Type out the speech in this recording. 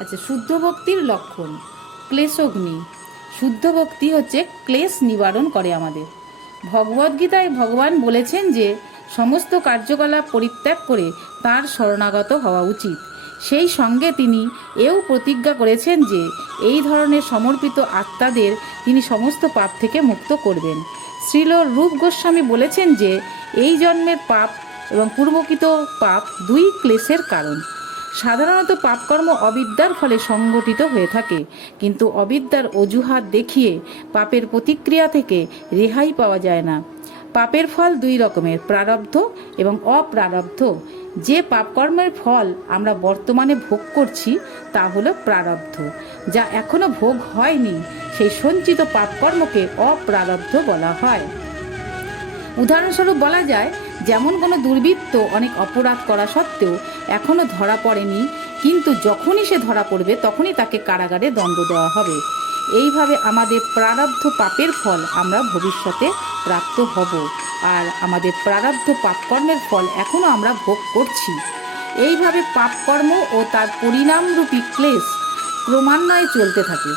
আচ্ছা, শুদ্ধ ভক্তির লক্ষণ। ক্লেশগ্নি। শুদ্ধ ভক্তি হচ্ছে ক্লেশ নিবারণ করে আমাদের। ভগবদ্গীতায় ভগবান বলেছেন যে সমস্ত কার্যকলাপ পরিত্যাগ করে তাঁর শরণাগত হওয়া উচিত। সেই সঙ্গে তিনি এও প্রতিজ্ঞা করেছেন যে এই ধরনের সমর্পিত আত্মাদের তিনি সমস্ত পাপ থেকে মুক্ত করবেন। শ্রীল রূপ গোস্বামী বলেছেন যে এই জন্মের পাপ এবং পূর্বকৃত পাপ দুই ক্লেশের কারণ। সাধারণত পাপকর্ম অবিদ্যার ফলে সংগঠিত হয়ে থাকে, কিন্তু অবিদ্যার অজুহাত দেখিয়ে পাপের প্রতিক্রিয়া থেকে রেহাই পাওয়া যায় না। পাপের ফল দুই রকমের, প্রারব্ধ এবং অপ্রারব্ধ। যে পাপকর্মের ফল আমরা বর্তমানে ভোগ করছি তা হলো প্রারব্ধ। যা এখনো ভোগ হয়নি সেই সঞ্চিত পাপকর্মকে অপ্রারব্ধ বলা হয়। উদাহরণস্বরূপ বলা যায়, যেমন কোনো দুর্বৃত্ত অনেক অপরাধ করা সত্ত্বেও এখনও ধরা পড়েনি, কিন্তু যখনই সে ধরা পড়বে তখনই তাকে কারাগারে দণ্ড দেওয়া হবে। এইভাবে আমাদের প্রারব্ধ পাপের ফল আমরা ভবিষ্যতে প্রাপ্ত হব, আর আমাদের প্রারব্ধ পাপকর্মের ফল এখনও আমরা ভোগ করছি। এইভাবে পাপকর্ম ও তার পরিণামরূপী ক্লেশ ক্রমান্বয়ে চলতে থাকে।